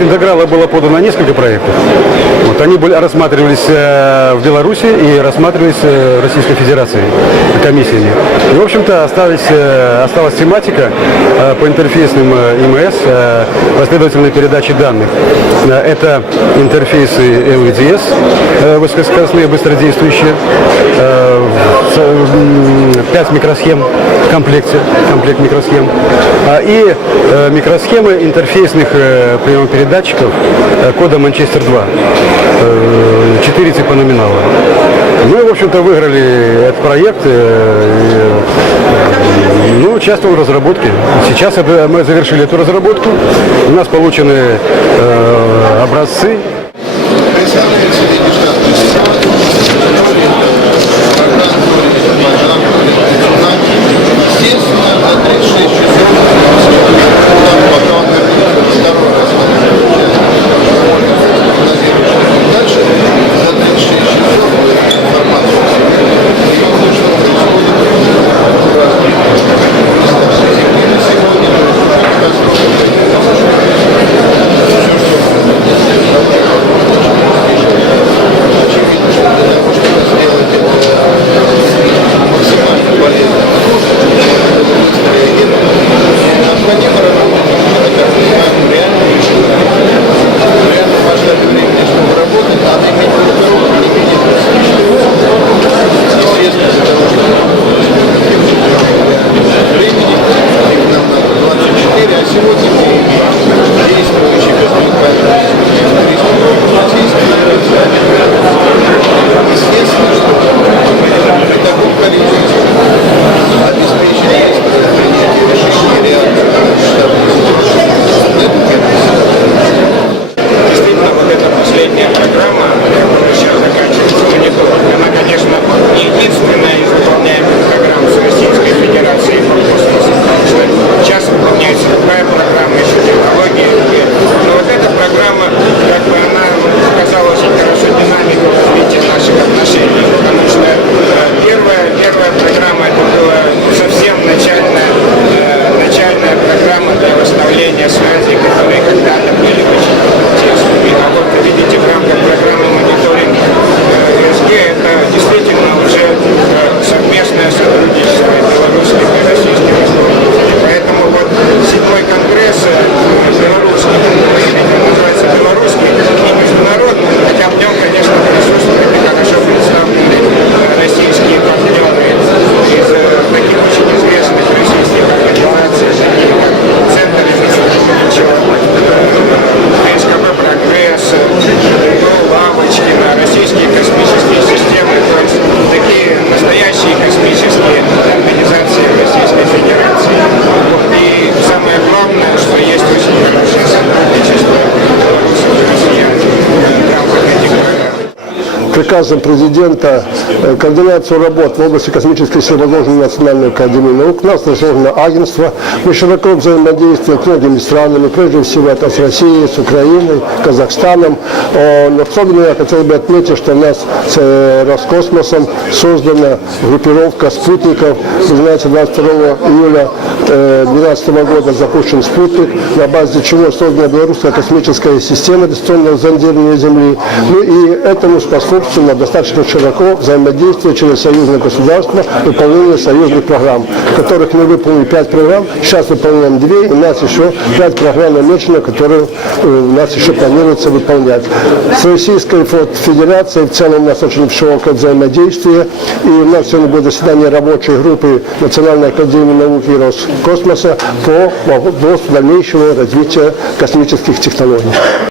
Интеграла было подано несколько проектов. Вот, они рассматривались в Беларуси и рассматривались Российской Федерацией комиссиями. И, в общем-то, осталась тематика по интерфейсным ИМС, последовательной передачи данных. Это интерфейсы LVDS, высокоскоростные, быстродействующие, 5 микросхем в комплекте, комплект микросхем, и микросхемы интерфейсных приемопередатчиков кода Манчестер 2, 4 типа номинала. Мы, в общем-то, выиграли этот проект, участвовал в разработке. Сейчас мы завершили эту разработку, у нас получены образцы. Приказом президента координацию работ в области космической силы возложена Национальной академии наук. У нас возложено агентство. Мы широко взаимодействуем с многими странами, прежде всего это с Россией, с Украиной, Казахстаном. Но особенно я хотел бы отметить, что у нас с Роскосмосом создана группировка спутников. Вы знаете, 22 июля 2012 года запущен спутник, на базе чего создана белорусская космическая система дистанционного зондирования Земли. И этому способственно достаточно широко взаимодействие через союзные государства, выполнение союзных программ, которых мы выполнили 5 программ, сейчас выполняем 2, и у нас еще 5 программ намечено, которые у нас еще планируется выполнять. С Российской Федерацией в целом у нас очень широкое взаимодействие, и у нас сегодня будет заседание рабочей группы Национальной академии наук и Роскосмоса по вопросу дальнейшего развития космических технологий.